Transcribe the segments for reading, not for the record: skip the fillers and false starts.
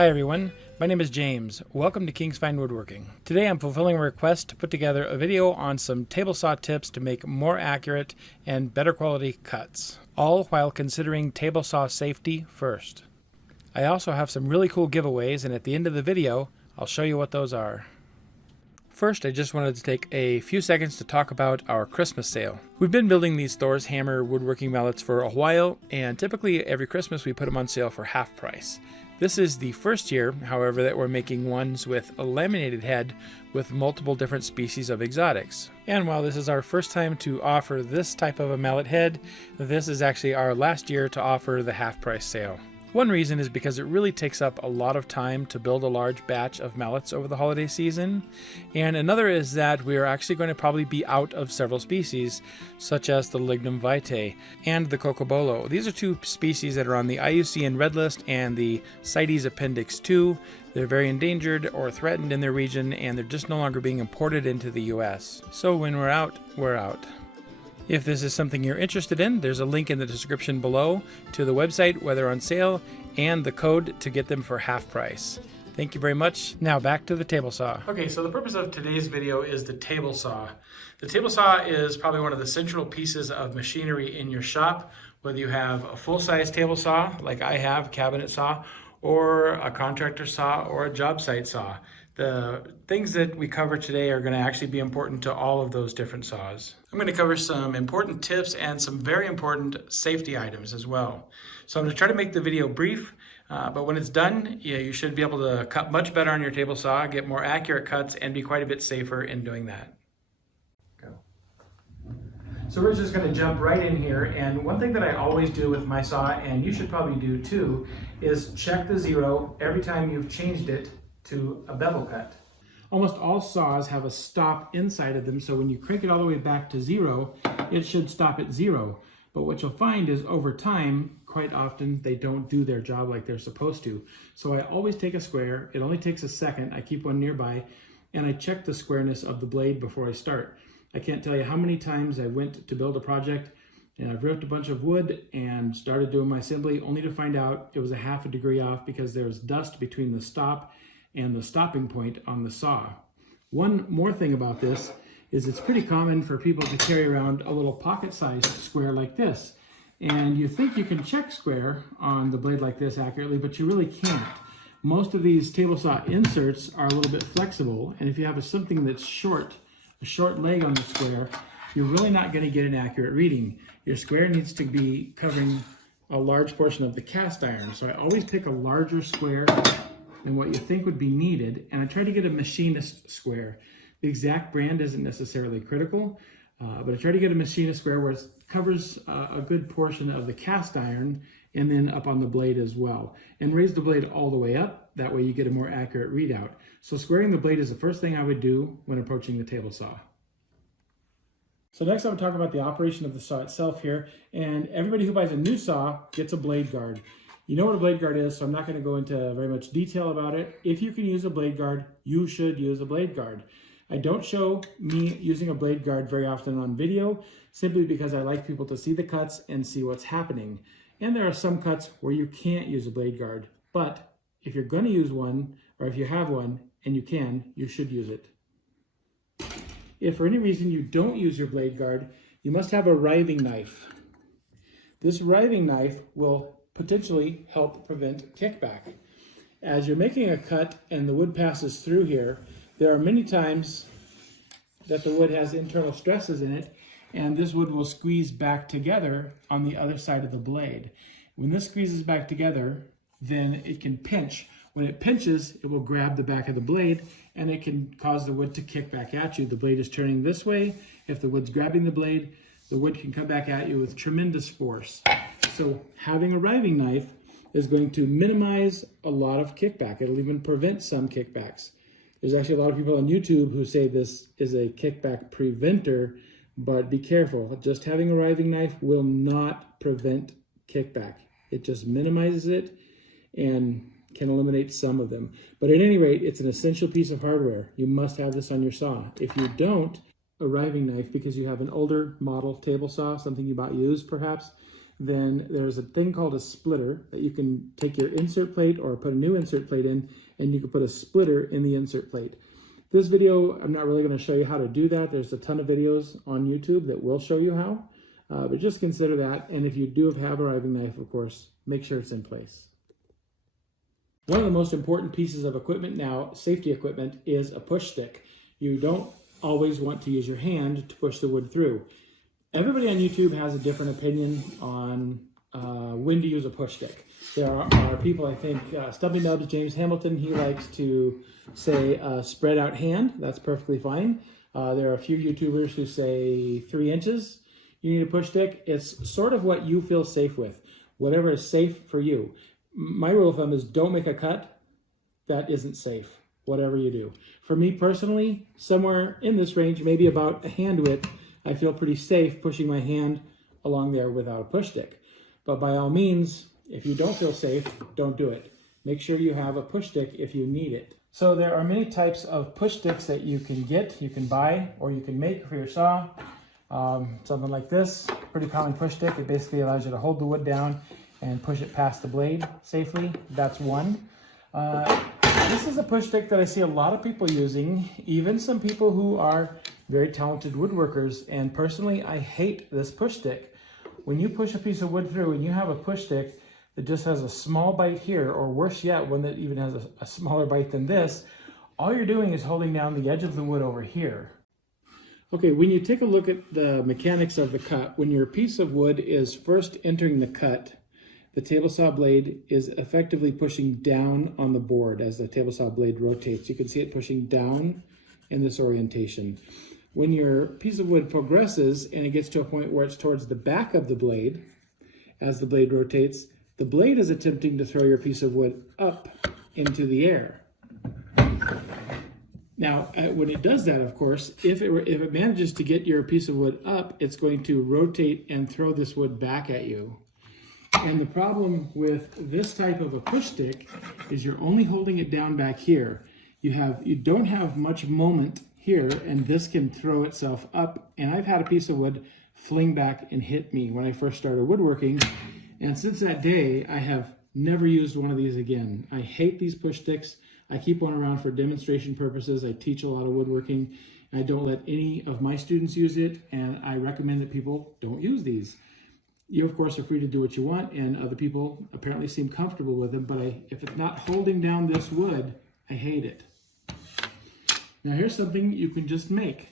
Hi everyone, my name is James. Welcome to King's Fine Woodworking. Today I'm fulfilling a request to put together a video on some table saw tips to make more accurate and better quality cuts, all while considering table saw safety first. I also have some really cool giveaways, and at the end of the video I'll show you what those are. First, I just wanted to take a few seconds to talk about our Christmas sale. We've been building these Thor's Hammer woodworking mallets for a while, and typically every Christmas we put them on sale for half price. This is the first year, however, that we're making ones with a laminated head with multiple different species of exotics. And while this is our first time to offer this type of a mallet head, this is actually our last year to offer the half price sale. One reason is because it really takes up a lot of time to build a large batch of mallets over the holiday season, and another is that we are actually going to probably be out of several species, such as the Lignum vitae and the Cocobolo. These are two species that are on the IUCN Red List and the CITES Appendix 2. They're very endangered or threatened in their region, and they're just no longer being imported into the US. So when we're out, we're out. If this is something you're interested in, there's a link in the description below to the website, where they're on sale, and the code to get them for half price. Thank you very much. Now back to the table saw. Okay, so the purpose of today's video is the table saw. The table saw is probably one of the central pieces of machinery in your shop, whether you have a full-size table saw, like I have, cabinet saw, or a contractor saw, or a job site saw. The things that we cover today are going to actually be important to all of those different saws. I'm going to cover some important tips and some very important safety items as well. So I'm going to try to make the video brief, but when it's done, you should be able to cut much better on your table saw, get more accurate cuts, and be quite a bit safer in doing that. Go. So we're just going to jump right in here, and one thing that I always do with my saw, and you should probably do too, is check the zero every time you've changed it to a bevel cut. Almost all saws have a stop inside of them, so when you crank it all the way back to zero, it should stop at zero. But what you'll find is over time, quite often they don't do their job like they're supposed to. So I always take a square. It only takes a second. I keep one nearby, and I check the squareness of the blade before I start. I can't tell you how many times I went to build a project and I've ripped a bunch of wood and started doing my assembly only to find out it was a half a degree off because there was dust between the stop and the stopping point on the saw. One more thing about this is it's pretty common for people to carry around a little pocket-sized square like this. And you think you can check square on the blade like this accurately, but you really can't. Most of these table saw inserts are a little bit flexible, and if you have something that's short, a short leg on the square, you're really not going to get an accurate reading. Your square needs to be covering a large portion of the cast iron. So I always pick a larger square than what you think would be needed, and I try to get a Machinist square. The exact brand isn't necessarily critical, but I try to get a Machinist square where it covers a good portion of the cast iron and then up on the blade as well. And raise the blade all the way up, that way you get a more accurate readout. So squaring the blade is the first thing I would do when approaching the table saw. So next I'm going to talk about the operation of the saw itself here, and everybody who buys a new saw gets a blade guard. You know what a blade guard is, so I'm not going to go into very much detail about it. If you can use a blade guard, you should use a blade guard. I don't show me using a blade guard very often on video, simply because I like people to see the cuts and see what's happening. And there are some cuts where you can't use a blade guard, but if you're going to use one, or if you have one and you can, you should use it. If for any reason you don't use your blade guard, you must have a riving knife. This riving knife will potentially help prevent kickback. As you're making a cut and the wood passes through here, there are many times that the wood has internal stresses in it, and this wood will squeeze back together on the other side of the blade. When this squeezes back together, then it can pinch. When it pinches, it will grab the back of the blade, and it can cause the wood to kick back at you. The blade is turning this way. If the wood's grabbing the blade, the wood can come back at you with tremendous force. So having a riving knife is going to minimize a lot of kickback. It'll even prevent some kickbacks. There's actually a lot of people on YouTube who say this is a kickback preventer, but be careful. Just having a riving knife will not prevent kickback. It just minimizes it and can eliminate some of them. But at any rate, it's an essential piece of hardware. You must have this on your saw. If you don't, a riving knife, because you have an older model table saw, something you bought used perhaps, then there's a thing called a splitter that you can take your insert plate or put a new insert plate in, and you can put a splitter in the insert plate. This video, I'm not really going to show you how to do that. There's a ton of videos on YouTube that will show you how, but just consider that. And if you do have a riving knife, of course, make sure it's in place. One of the most important pieces of equipment now, safety equipment, is a push stick. You don't always want to use your hand to push the wood through. Everybody on YouTube has a different opinion on when to use a push stick. There are people, I think, Stubby Nubs, James Hamilton, he likes to say spread out hand. That's perfectly fine. There are a few YouTubers who say 3 inches. You need a push stick. It's sort of what you feel safe with, whatever is safe for you. My rule of thumb is don't make a cut that isn't safe, whatever you do. For me personally, somewhere in this range, maybe about a hand width, I feel pretty safe pushing my hand along there without a push stick. But by all means, if you don't feel safe, don't do it. Make sure you have a push stick if you need it. So there are many types of push sticks that you can get, you can buy, or you can make for your saw. Something like this, pretty common push stick. It basically allows you to hold the wood down and push it past the blade safely. That's one. This is a push stick that I see a lot of people using, even some people who are very talented woodworkers, and personally I hate this push stick. When you push a piece of wood through and you have a push stick that just has a small bite here, or worse yet, one that even has a smaller bite than this, all you're doing is holding down the edge of the wood over here. Okay, when you take a look at the mechanics of the cut, when your piece of wood is first entering the cut, the table saw blade is effectively pushing down on the board as the table saw blade rotates. You can see it pushing down in this orientation. When your piece of wood progresses and it gets to a point where it's towards the back of the blade, as the blade rotates, the blade is attempting to throw your piece of wood up into the air. Now, when it does that, of course, if it manages to get your piece of wood up, it's going to rotate and throw this wood back at you. And the problem with this type of a push stick is you're only holding it down back here. You don't have much moment here, and this can throw itself up. And I've had a piece of wood fling back and hit me when I first started woodworking. And since that day, I have never used one of these again. I hate these push sticks. I keep one around for demonstration purposes. I teach a lot of woodworking. I don't let any of my students use it, and I recommend that people don't use these. You, of course, are free to do what you want, and other people apparently seem comfortable with them, but if it's not holding down this wood, I hate it. Now, here's something you can just make.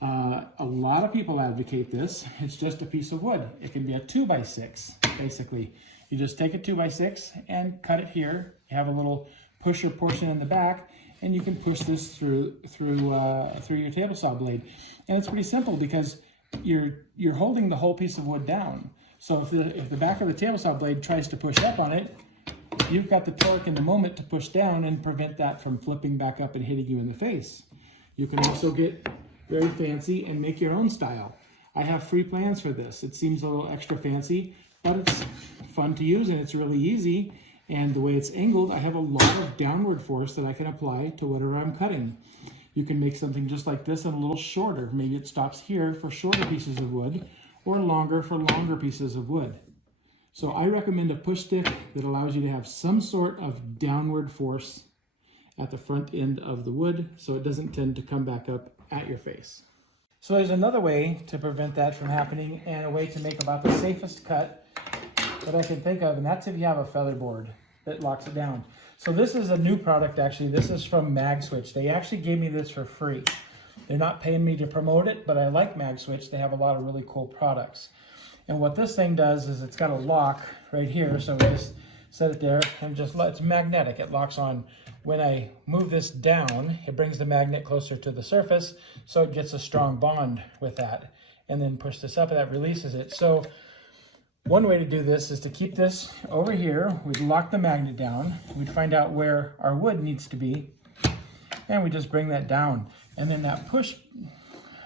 A lot of people advocate this. It's just a piece of wood. It can be a 2x6, basically. You just take a 2x6 and cut it here. You have a little pusher portion in the back, and you can push this through your table saw blade. And it's pretty simple because you're holding the whole piece of wood down. So if the back of the table saw blade tries to push up on it, you've got the torque and the moment to push down and prevent that from flipping back up and hitting you in the face. You can also get very fancy and make your own style. I have free plans for this. It seems a little extra fancy, but it's fun to use and it's really easy. And the way it's angled, I have a lot of downward force that I can apply to whatever I'm cutting. You can make something just like this and a little shorter. Maybe it stops here for shorter pieces of wood, or longer for longer pieces of wood. So I recommend a push stick that allows you to have some sort of downward force at the front end of the wood so it doesn't tend to come back up at your face. So there's another way to prevent that from happening, and a way to make about the safest cut that I can think of, and that's if you have a featherboard that locks it down. So this is a new product, actually. This is from Magswitch. They actually gave me this for free. They're not paying me to promote it, but I like Magswitch. They have a lot of really cool products. And what this thing does is it's got a lock right here. So we just set it there and it's magnetic. It locks on. When I move this down, it brings the magnet closer to the surface, so it gets a strong bond with that. And then push this up and that releases it. So one way to do this is to keep this over here. We'd lock the magnet down. We'd find out where our wood needs to be, and we just bring that down. And then that push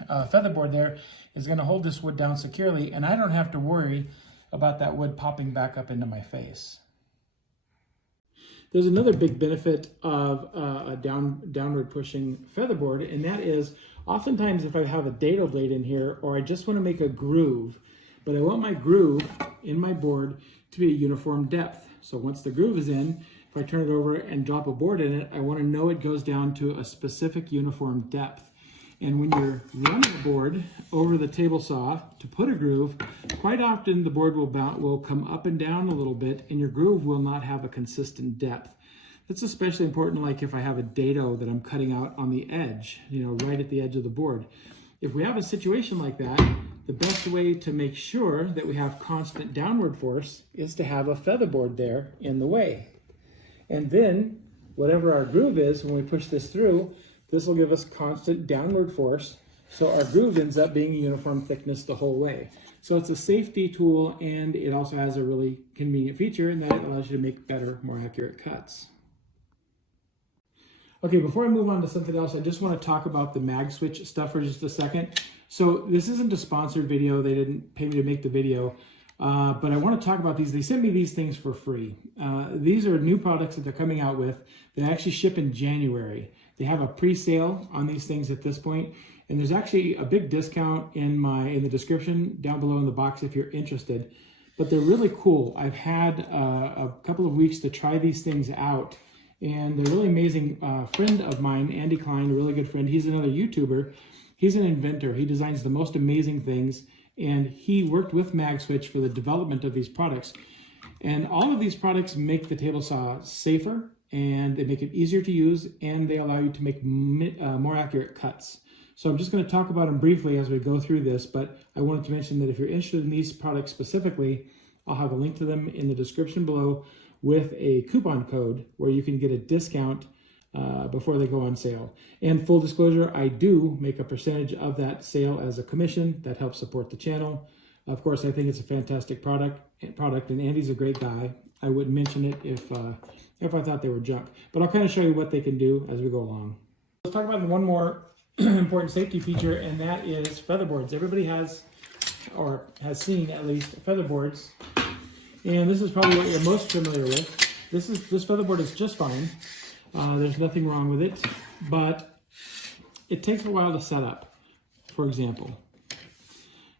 featherboard there is going to hold this wood down securely, and I don't have to worry about that wood popping back up into my face. There's another big benefit of a downward pushing featherboard, and that is oftentimes if I have a dado blade in here, or I just want to make a groove, but I want my groove in my board to be a uniform depth. So once the groove is in, if I turn it over and drop a board in it, I want to know it goes down to a specific uniform depth. And when you're running the board over the table saw to put a groove, quite often the board will come up and down a little bit, and your groove will not have a consistent depth. That's especially important like if I have a dado that I'm cutting out on the edge, right at the edge of the board. If we have a situation like that, the best way to make sure that we have constant downward force is to have a featherboard there in the way. And then whatever our groove is, when we push this through, this will give us constant downward force. So our groove ends up being a uniform thickness the whole way. So it's a safety tool, and it also has a really convenient feature in that it allows you to make better, more accurate cuts. Okay, before I move on to something else, I just want to talk about the Magswitch stuff for just a second. So this isn't a sponsored video. They didn't pay me to make the video, but I want to talk about these. They sent me these things for free. These are new products that they're coming out with. They actually ship in January. They have a pre-sale on these things at this point, and there's actually a big discount in the description down below in the box if you're interested. But they're really cool. I've had a couple of weeks to try these things out. And they're really amazing. Friend of mine, Andy Klein, a really good friend, he's another YouTuber. He's an inventor. He designs the most amazing things. And he worked with Magswitch for the development of these products. And all of these products make the table saw safer, and they make it easier to use, and they allow you to make more accurate cuts. So I'm just going to talk about them briefly as we go through this, but I wanted to mention that if you're interested in these products specifically, I'll have a link to them in the description below, with a coupon code where you can get a discount before they go on sale. And full disclosure, I do make a percentage of that sale as a commission. That helps support the channel. Of course, I think it's a fantastic product, and Andy's a great guy. I wouldn't mention it if I thought they were junk. But I'll kind of show you what they can do as we go along. Let's talk about one more important safety feature, and that is featherboards. Everybody has, or has seen at least, featherboards. And this is probably what you're most familiar with. This featherboard is just fine. There's nothing wrong with it, but it takes a while to set up, for example.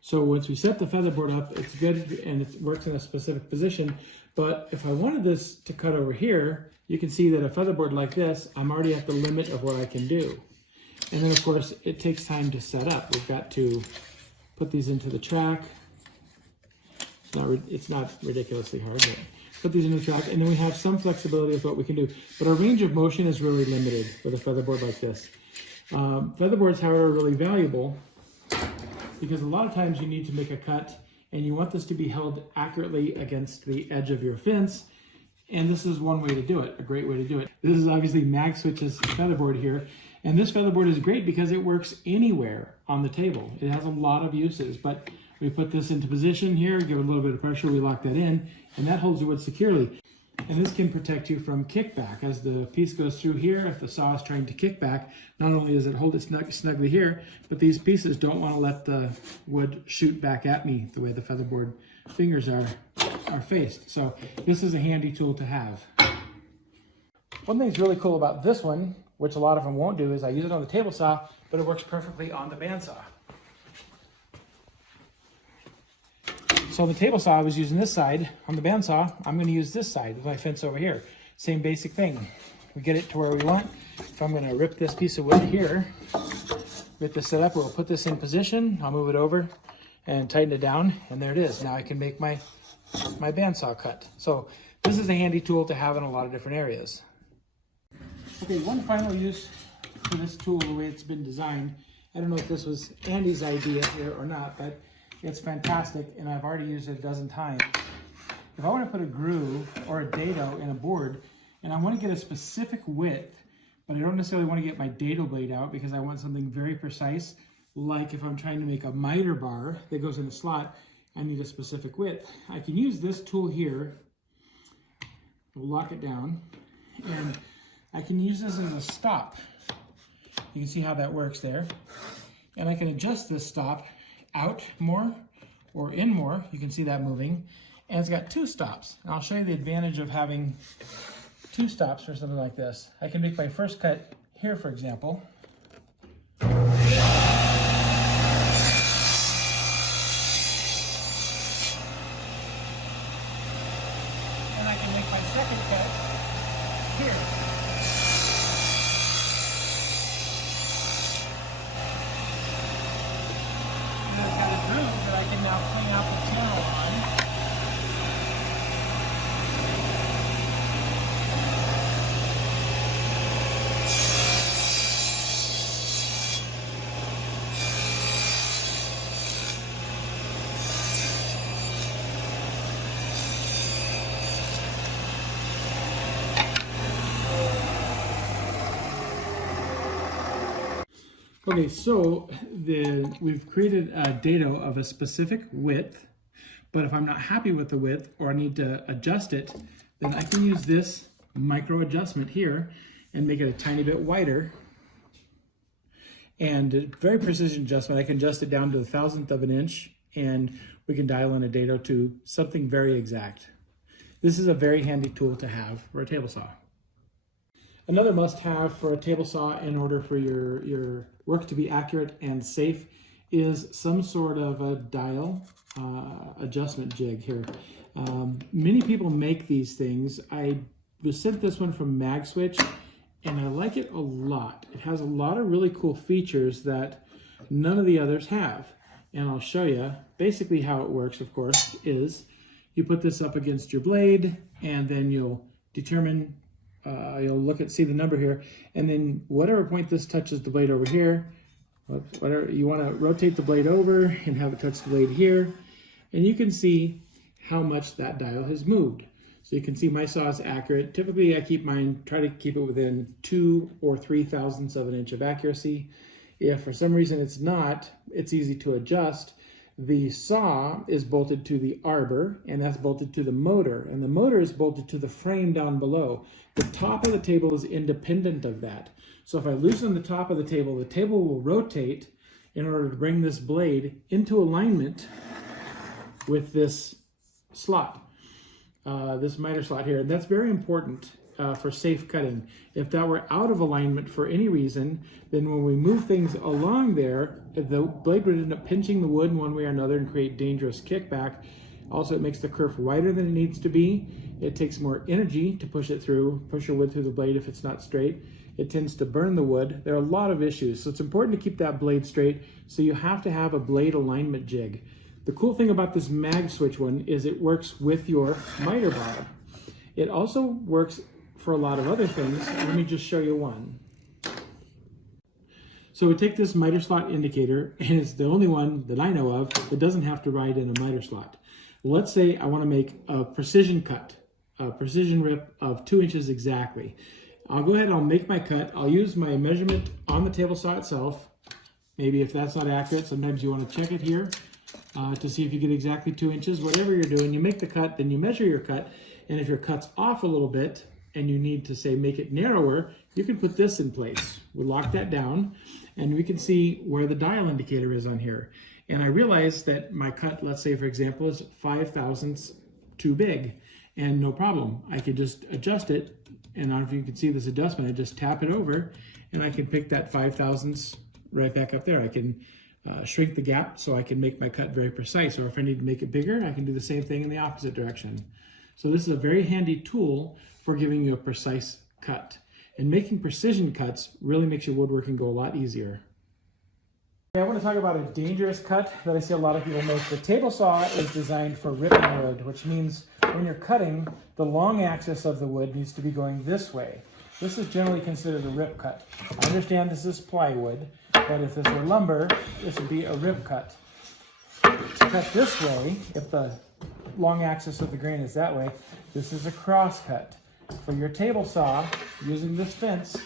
So once we set the featherboard up, it's good and it works in a specific position. But if I wanted this to cut over here, you can see that a featherboard like this, I'm already at the limit of what I can do. And then of course, it takes time to set up. We've got to put these into the track. It's not ridiculously hard, but put these in the track, and then we have some flexibility with what we can do. But our range of motion is really limited with a featherboard like this. Featherboards, however, are really valuable because a lot of times you need to make a cut and you want this to be held accurately against the edge of your fence, and this is one way to do it, a great way to do it. This is obviously Magswitch's featherboard here, and this featherboard is great because it works anywhere on the table. It has a lot of uses, but we put this into position here, give it a little bit of pressure, we lock that in, and that holds the wood securely. And this can protect you from kickback. As the piece goes through here, if the saw is trying to kick back, not only does it hold it snugly here, but these pieces don't want to let the wood shoot back at me the way the featherboard fingers are faced. So this is a handy tool to have. One thing that's really cool about this one, which a lot of them won't do, is I use it on the table saw, but it works perfectly on the bandsaw. So the table saw, I was using this side. On the bandsaw, I'm going to use this side with my fence over here. Same basic thing. We get it to where we want. If I'm going to rip this piece of wood here, get this set up, we'll put this in position. I'll move it over and tighten it down, and there it is. Now I can make my bandsaw cut. So this is a handy tool to have in a lot of different areas. Okay, one final use for this tool, the way it's been designed. I don't know if this was Andy's idea here or not, but it's fantastic, and I've already used it a dozen times. If I want to put a groove or a dado in a board, and I want to get a specific width, but I don't necessarily want to get my dado blade out because I want something very precise, like if I'm trying to make a miter bar that goes in the slot, I need a specific width. I can use this tool here, we'll lock it down, and I can use this as a stop. You can see how that works there. And I can adjust this stop out more or in more. You can see that moving. And it's got two stops. And I'll show you the advantage of having two stops for something like this. I can make my first cut here, for example. groove that I can now clean out the channel on. Okay, so we've created a dado of a specific width, but if I'm not happy with the width or I need to adjust it, then I can use this micro adjustment here and make it a tiny bit wider. And a very precision adjustment. I can adjust it down to the 1,000th of an inch and we can dial in a dado to something very exact. This is a very handy tool to have for a table saw. Another must-have for a table saw in order for your work to be accurate and safe is some sort of a dial adjustment jig here. Many people make these things. I was sent this one from Magswitch and I like it a lot. It has a lot of really cool features that none of the others have. And I'll show you. Basically how it works, of course, is you put this up against your blade and then you'll determine you'll see the number here, and then whatever point this touches the blade over here, whatever you want to rotate the blade over and have it touch the blade here, and you can see how much that dial has moved. So you can see my saw is accurate. Typically I try to keep it within 2 or 3 thousandths of an inch of accuracy. If for some reason it's not, it's easy to adjust. The saw is bolted to the arbor, and that's bolted to the motor, and the motor is bolted to the frame down below. The top of the table is independent of that. So if I loosen the top of the table will rotate in order to bring this blade into alignment with this slot, this miter slot here. And that's very important for safe cutting. If that were out of alignment for any reason, then when we move things along there, the blade would end up pinching the wood in one way or another and create dangerous kickback. Also, it makes the kerf wider than it needs to be. It takes more energy to push your wood through the blade if it's not straight. It tends to burn the wood. There are a lot of issues, so it's important to keep that blade straight, so you have to have a blade alignment jig. The cool thing about this Magswitch one is it works with your miter bob. It also works for a lot of other things. Let me just show you one. So we take this miter slot indicator, and it's the only one that I know of that doesn't have to ride in a miter slot. Let's say I want to make a precision cut, a precision rip of 2 inches exactly. I'll go ahead and I'll make my cut. I'll use my measurement on the table saw itself. Maybe if that's not accurate, sometimes you want to check it here to see if you get exactly 2 inches. Whatever you're doing, you make the cut, then you measure your cut, and if your cut's off a little bit and you need to, say, make it narrower, you can put this in place. We lock that down, and we can see where the dial indicator is on here. And I realize that my cut, let's say for example, is 5 thousandths too big, and no problem. I can just adjust it, and I don't know if you can see this adjustment. I just tap it over, and I can pick that 5 thousandths right back up there. I can shrink the gap so I can make my cut very precise, or if I need to make it bigger, I can do the same thing in the opposite direction. So this is a very handy tool for giving you a precise cut. And making precision cuts really makes your woodworking go a lot easier. I want to talk about a dangerous cut that I see a lot of people make. The table saw is designed for ripping wood, which means when you're cutting, the long axis of the wood needs to be going this way. This is generally considered a rip cut. I understand this is plywood, but if this were lumber, this would be a rip cut. To cut this way, if the long axis of the grain is that way, this is a cross cut. For your table saw, using this fence,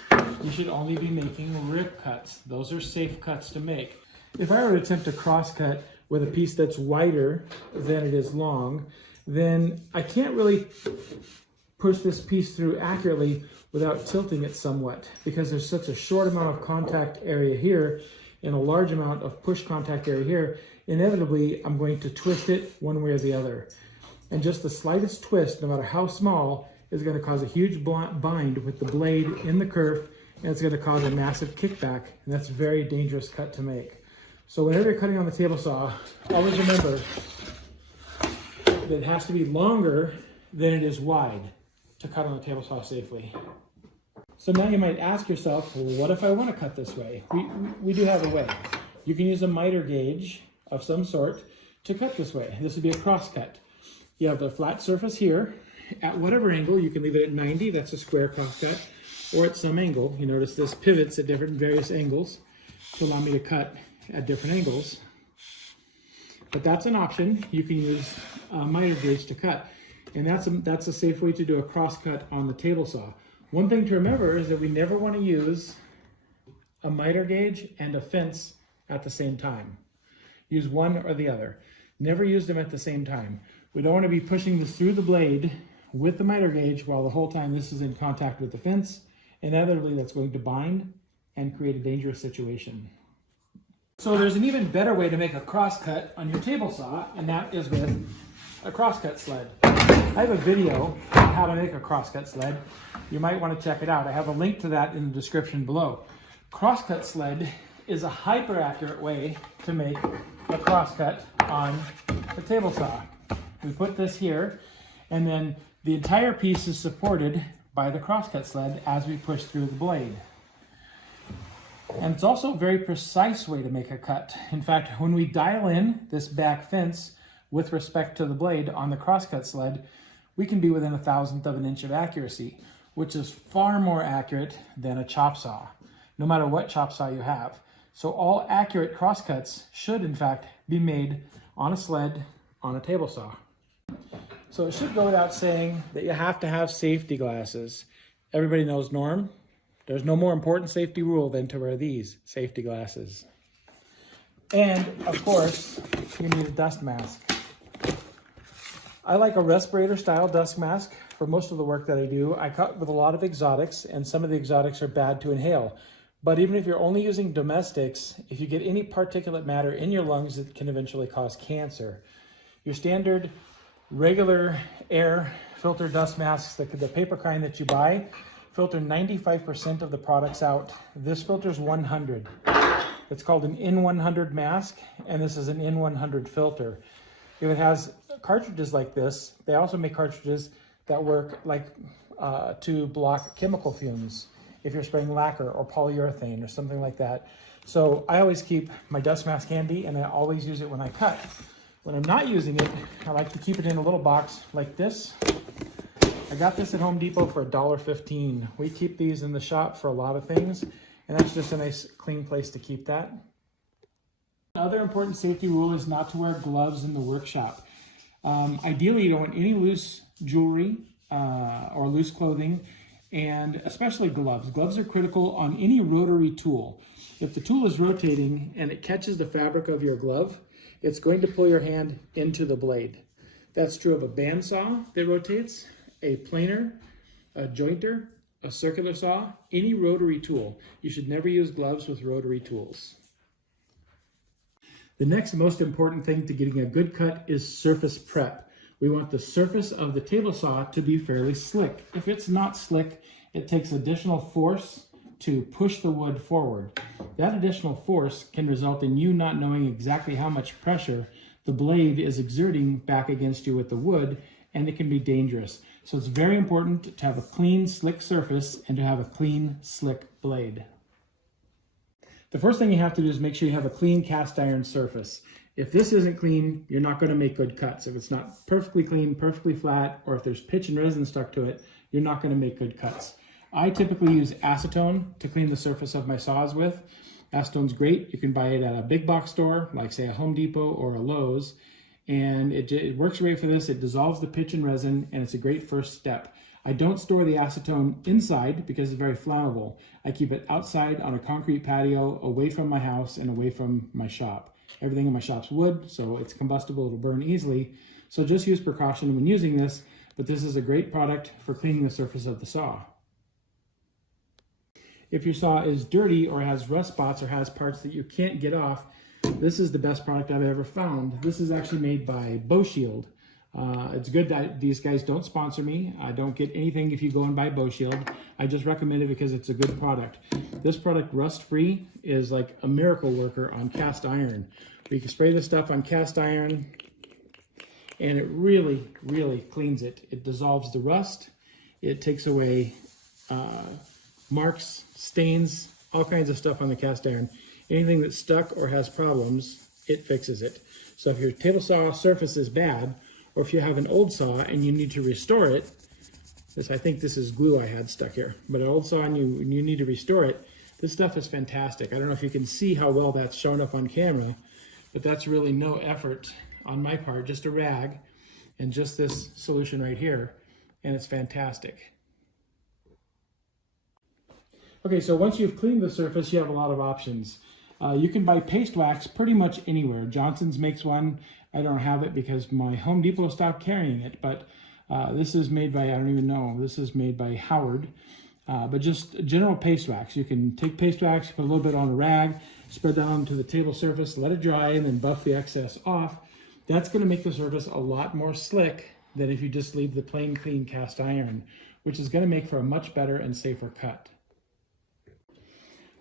you should only be making rip cuts. Those are safe cuts to make. If I were to attempt a cross cut with a piece that's wider than it is long, then I can't really push this piece through accurately without tilting it somewhat, because there's such a short amount of contact area here and a large amount of push contact area here. Inevitably, I'm going to twist it one way or the other. And just the slightest twist, no matter how small, is going to cause a huge bind with the blade in the kerf, and it's going to cause a massive kickback, and that's a very dangerous cut to make. So whenever you're cutting on the table saw, always remember that it has to be longer than it is wide to cut on the table saw safely. So now you might ask yourself, well, what if I want to cut this way? We do have a way. You can use a miter gauge of some sort to cut this way. This would be a cross cut. You have a flat surface here. At whatever angle, you can leave it at 90, that's a square cross cut, or at some angle. You notice this pivots at various angles to allow me to cut at different angles. But that's an option. You can use a miter gauge to cut. And that's a safe way to do a cross cut on the table saw. One thing to remember is that we never want to use a miter gauge and a fence at the same time. Use one or the other. Never use them at the same time. We don't want to be pushing this through the blade with the miter gauge while the whole time this is in contact with the fence. Inevitably, that's going to bind and create a dangerous situation. So there's an even better way to make a cross cut on your table saw, and that is with a crosscut sled. I have a video on how to make a crosscut sled. You might want to check it out. I have a link to that in the description below. Crosscut sled is a hyper accurate way to make a crosscut on the table saw. We put this here, and then the entire piece is supported by the crosscut sled as we push through the blade. And it's also a very precise way to make a cut. In fact, when we dial in this back fence with respect to the blade on the crosscut sled, we can be within 1/1000th of an inch of accuracy, which is far more accurate than a chop saw, no matter what chop saw you have. So all accurate crosscuts should in fact be made on a sled on a table saw. So it should go without saying that you have to have safety glasses. Everybody knows Norm. There's no more important safety rule than to wear these safety glasses. And of course, you need a dust mask. I like a respirator style dust mask for most of the work that I do. I cut with a lot of exotics, and some of the exotics are bad to inhale. But even if you're only using domestics, if you get any particulate matter in your lungs, it can eventually cause cancer. Your standard regular air filter dust masks, the paper kind that you buy, filter 95% of the products out. This filters 100. It's called an N100 mask, and this is an N100 filter. If it has cartridges like this, they also make cartridges that work like to block chemical fumes if you're spraying lacquer or polyurethane or something like that. So I always keep my dust mask handy, and I always use it when I cut. When I'm not using it, I like to keep it in a little box like this. I got this at Home Depot for $1.15. We keep these in the shop for a lot of things, and that's just a nice clean place to keep that. Another important safety rule is not to wear gloves in the workshop. Ideally, you don't want any loose jewelry or loose clothing, and especially gloves. Gloves are critical on any rotary tool. If the tool is rotating and it catches the fabric of your glove, it's going to pull your hand into the blade. That's true of a bandsaw that rotates, a planer, a jointer, a circular saw, any rotary tool. You should never use gloves with rotary tools. The next most important thing to getting a good cut is surface prep. We want the surface of the table saw to be fairly slick. If it's not slick, it takes additional force to push the wood forward. That additional force can result in you not knowing exactly how much pressure the blade is exerting back against you with the wood, and it can be dangerous. So it's very important to have a clean, slick surface and to have a clean, slick blade. The first thing you have to do is make sure you have a clean cast iron surface. If this isn't clean, you're not going to make good cuts. If it's not perfectly clean, perfectly flat, or if there's pitch and resin stuck to it, you're not going to make good cuts. I typically use acetone to clean the surface of my saws with. Acetone's great. You can buy it at a big box store, like say a Home Depot or a Lowe's, and it works great for this. It dissolves the pitch and resin, and it's a great first step. I don't store the acetone inside because it's very flammable. I keep it outside on a concrete patio, away from my house and away from my shop. Everything in my shop's wood, so it's combustible, it'll burn easily. So just use precaution when using this, but this is a great product for cleaning the surface of the saw. If your saw is dirty or has rust spots or has parts that you can't get off, this is the best product I've ever found. This is actually made by Boeshield. It's good that these guys don't sponsor me. I don't get anything if you go and buy Boeshield. I just recommend it because it's a good product. This product, rust-free, is like a miracle worker on cast iron. We can spray this stuff on cast iron, and it really, really cleans it. It dissolves the rust. It takes away marks, stains, all kinds of stuff on the cast iron. Anything that's stuck or has problems, it fixes it. So if your table saw surface is bad, or if you have an old saw and you need to restore it, I think this is glue I had stuck here, but an old saw and you need to restore it, this stuff is fantastic. I don't know if you can see how well that's shown up on camera, but that's really no effort on my part, just a rag and just this solution right here, and it's fantastic. Okay, so once you've cleaned the surface, you have a lot of options. You can buy paste wax pretty much anywhere. Johnson's makes one. I don't have it because my Home Depot stopped carrying it, but this is made by, I don't even know, this is made by Howard. But just general paste wax. You can take paste wax, put a little bit on a rag, spread that onto the table surface, let it dry, and then buff the excess off. That's going to make the surface a lot more slick than if you just leave the plain clean cast iron, which is going to make for a much better and safer cut.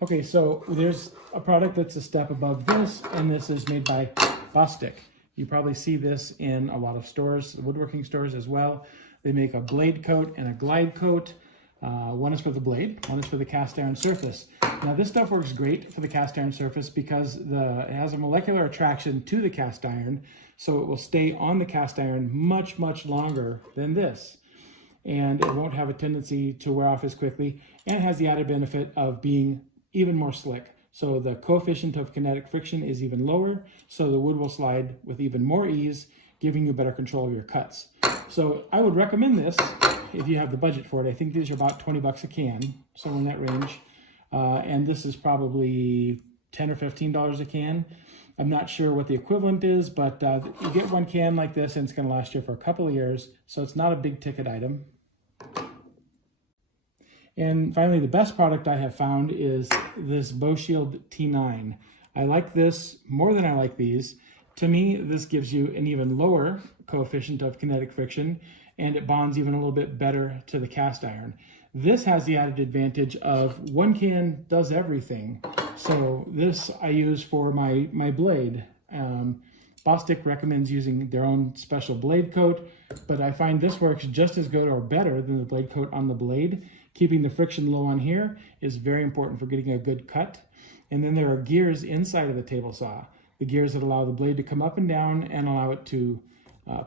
Okay, so there's a product that's a step above this, and this is made by Boeshield. You probably see this in a lot of stores, woodworking stores as well. They make a blade coat and a glide coat. One is for the blade, one is for the cast iron surface. Now this stuff works great for the cast iron surface because it has a molecular attraction to the cast iron, so it will stay on the cast iron much, much longer than this. And it won't have a tendency to wear off as quickly, and it has the added benefit of being even more slick. So the coefficient of kinetic friction is even lower, so the wood will slide with even more ease, giving you better control of your cuts. So I would recommend this if you have the budget for it. I think these are about 20 bucks a can, somewhere in that range. And this is probably $10 or $15 a can. I'm not sure what the equivalent is, but you get one can like this and it's gonna last you for a couple of years, so it's not a big ticket item. And finally, the best product I have found is this Boeshield T9. I like this more than I like these. To me, this gives you an even lower coefficient of kinetic friction, and it bonds even a little bit better to the cast iron. This has the added advantage of one can does everything. So this I use for my blade. Boeshield recommends using their own special blade coat, but I find this works just as good or better than the blade coat on the blade. Keeping the friction low on here is very important for getting a good cut. And then there are gears inside of the table saw. The gears that allow the blade to come up and down and allow it to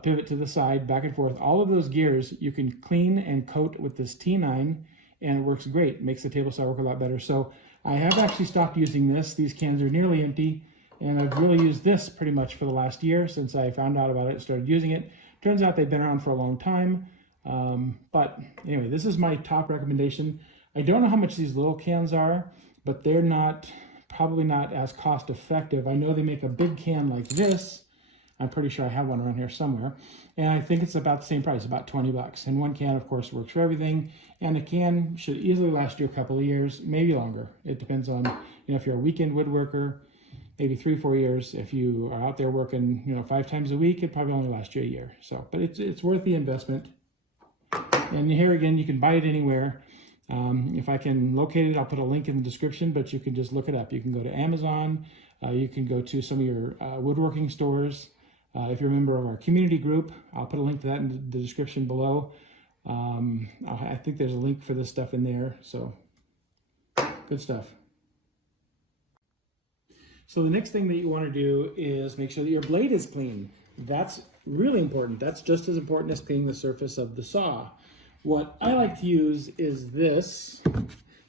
pivot to the side, back and forth. All of those gears you can clean and coat with this T9, and it works great. It makes the table saw work a lot better. So I have actually stopped using this. These cans are nearly empty, and I've really used this pretty much for the last year since I found out about it and started using it. Turns out they've been around for a long time. But anyway, this is my top recommendation. I don't know how much these little cans are, but they're probably not as cost effective. I know they make a big can like this. I'm pretty sure I have one around here somewhere. And I think it's about the same price, about 20 bucks. And one can, of course, works for everything. And a can should easily last you a couple of years, maybe longer. It depends on, if you're a weekend woodworker, maybe 3-4 years. If you are out there working, 5 times a week, it probably only lasts you a year. So, but it's worth the investment. And here again, you can buy it anywhere. If I can locate it, I'll put a link in the description, but you can just look it up. You can go to Amazon. You can go to some of your woodworking stores. If you're a member of our community group, I'll put a link to that in the description below. I think there's a link for this stuff in there. So good stuff. So the next thing that you want to do is make sure that your blade is clean. That's really important. That's just as important as cleaning the surface of the saw. What I like to use is this.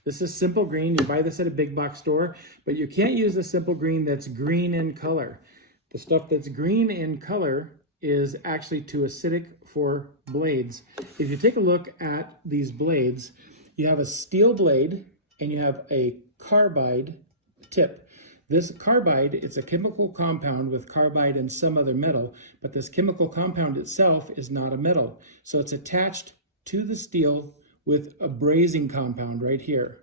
This is simple green. You buy this at a big box store, but you can't use the simple green that's green in color. The stuff that's green in color is actually too acidic for blades. If you take a look at these blades, you have a steel blade and you have a carbide tip. This carbide, it's a chemical compound with carbide and some other metal, but this chemical compound itself is not a metal. So it's attached to the steel with a brazing compound right here.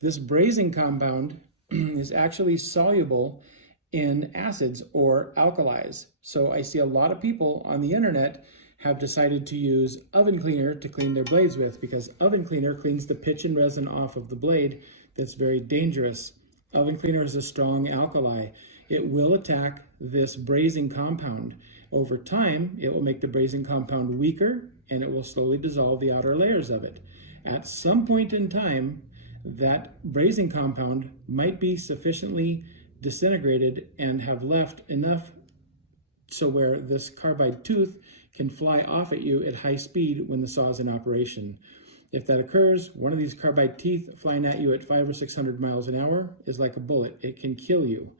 This brazing compound is actually soluble in acids or alkalis. So I see a lot of people on the internet have decided to use oven cleaner to clean their blades with, because oven cleaner cleans the pitch and resin off of the blade. That's very dangerous. Oven cleaner is a strong alkali. It will attack this brazing compound. Over time, it will make the brazing compound weaker and it will slowly dissolve the outer layers of it. At some point in time, that brazing compound might be sufficiently disintegrated and have left enough so where this carbide tooth can fly off at you at high speed when the saw is in operation. If that occurs, one of these carbide teeth flying at you at 500 or 600 miles an hour is like a bullet. It can kill you.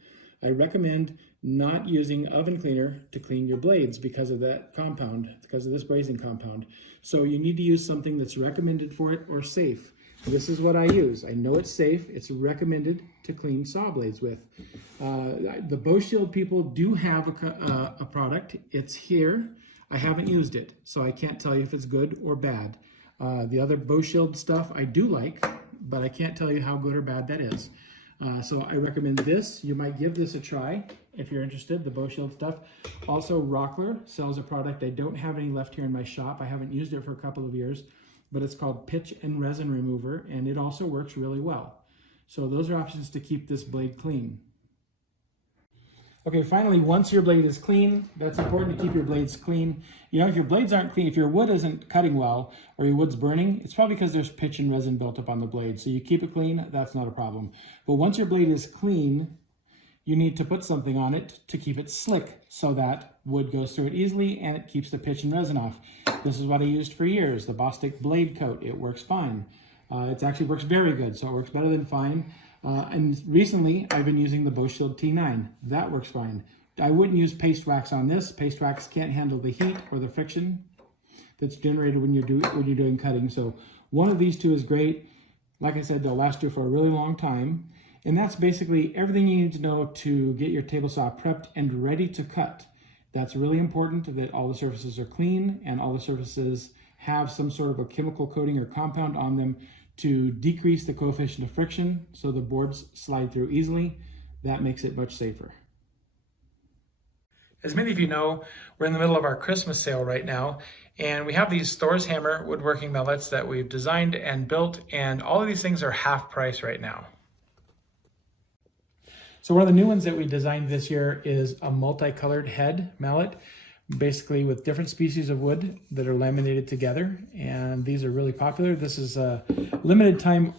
I recommend not using oven cleaner to clean your blades because of that compound, because of this brazing compound. So you need to use something that's recommended for it or safe. This is what I use. I know it's safe. It's recommended to clean saw blades with. The Boeshield people do have a product. It's here. I haven't used it, so I can't tell you if it's good or bad. The other Boeshield stuff I do like, but I can't tell you how good or bad that is. So I recommend this. You might give this a try if you're interested, the Boeshield stuff. Also, Rockler sells a product. I don't have any left here in my shop. I haven't used it for a couple of years, but it's called Pitch and Resin Remover, and it also works really well. So those are options to keep this blade clean. Okay, finally, once your blade is clean, that's important to keep your blades clean. You know, if your blades aren't clean, if your wood isn't cutting well or your wood's burning, it's probably because there's pitch and resin built up on the blade. So you keep it clean, that's not a problem. But once your blade is clean, you need to put something on it to keep it slick so that wood goes through it easily and it keeps the pitch and resin off. This is what I used for years, the Bostik blade coat. It works fine. It actually works very good, so it works better than fine. And recently, I've been using the Boeshield T9. That works fine. I wouldn't use paste wax on this. Paste wax can't handle the heat or the friction that's generated when you're doing cutting. So one of these two is great. Like I said, they'll last you for a really long time. And that's basically everything you need to know to get your table saw prepped and ready to cut. That's really important, that all the surfaces are clean and all the surfaces have some sort of a chemical coating or compound on them to decrease the coefficient of friction so the boards slide through easily. That makes it much safer. As many of you know, we're in the middle of our Christmas sale right now, and we have these Thor's Hammer woodworking mallets that we've designed and built, and all of these things are half price right now. So one of the new ones that we designed this year is a multicolored head mallet, basically with different species of wood that are laminated together, and these are really popular. This is a limited time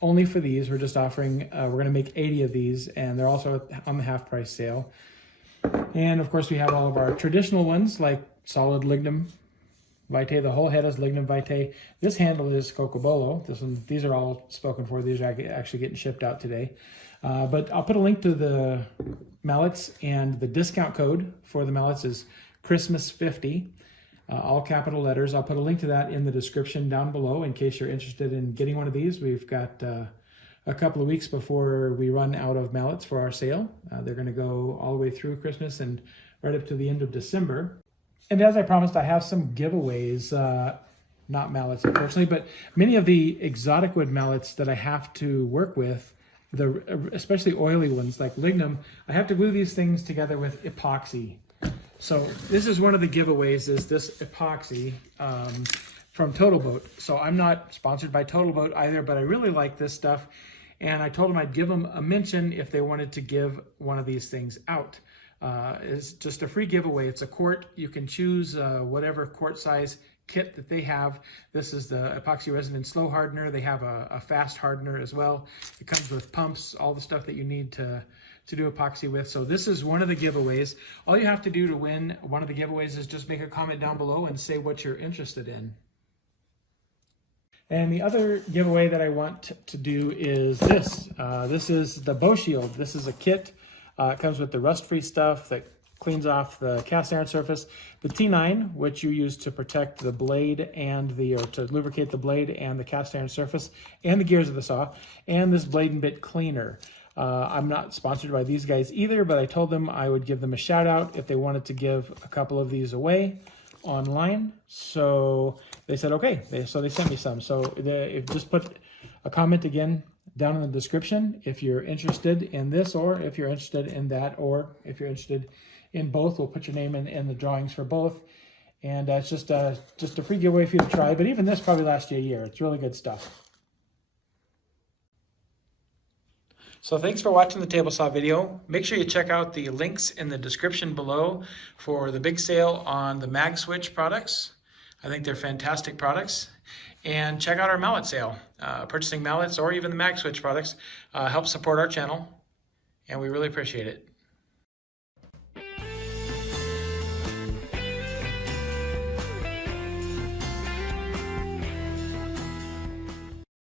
only for these. We're just offering, we're going to make 80 of these, and they're also on the half price sale. And of course we have all of our traditional ones like solid lignum vitae. The whole head is lignum vitae. This handle is cocobolo. These are all spoken for. These are actually getting shipped out today. But I'll put a link to the mallets, and the discount code for the mallets is Christmas50, all capital letters. I'll put a link to that in the description down below in case you're interested in getting one of these. We've got a couple of weeks before we run out of mallets for our sale. They're going to go all the way through Christmas and right up to the end of December. And as I promised, I have some giveaways, not mallets unfortunately, but many of the exotic wood mallets that I have to work with, especially oily ones like lignum, I have to glue these things together with epoxy. So this is one of the giveaways, is this epoxy from Total Boat. So I'm not sponsored by Total Boat either, but I really like this stuff. And I told them I'd give them a mention if they wanted to give one of these things out. It's just a free giveaway. It's a quart. You can choose whatever quart size kit that they have. This is the epoxy resin and slow hardener. They have a fast hardener as well. It comes with pumps, all the stuff that you need to do epoxy with. So this is one of the giveaways. All you have to do to win one of the giveaways is just make a comment down below and say what you're interested in. And the other giveaway that I want to do is this. This is the Boeshield. This is a kit. It comes with the rust-free stuff that cleans off the cast iron surface. The T9, which you use to protect the blade and or to lubricate the blade and the cast iron surface and the gears of the saw, and this blade and bit cleaner. I'm not sponsored by these guys either, but I told them I would give them a shout out if they wanted to give a couple of these away online. So they said okay. So they sent me some. So just put a comment again down in the description if you're interested in this, or if you're interested in that, or if you're interested in both. We'll put your name in the drawings for both. And it's just a free giveaway for you to try. But even this probably lasts you a year. It's really good stuff. So thanks for watching the table saw video. Make sure you check out the links in the description below for the big sale on the Magswitch products. I think they're fantastic products. And check out our mallet sale. Purchasing mallets or even the Magswitch products helps support our channel. and we really appreciate it.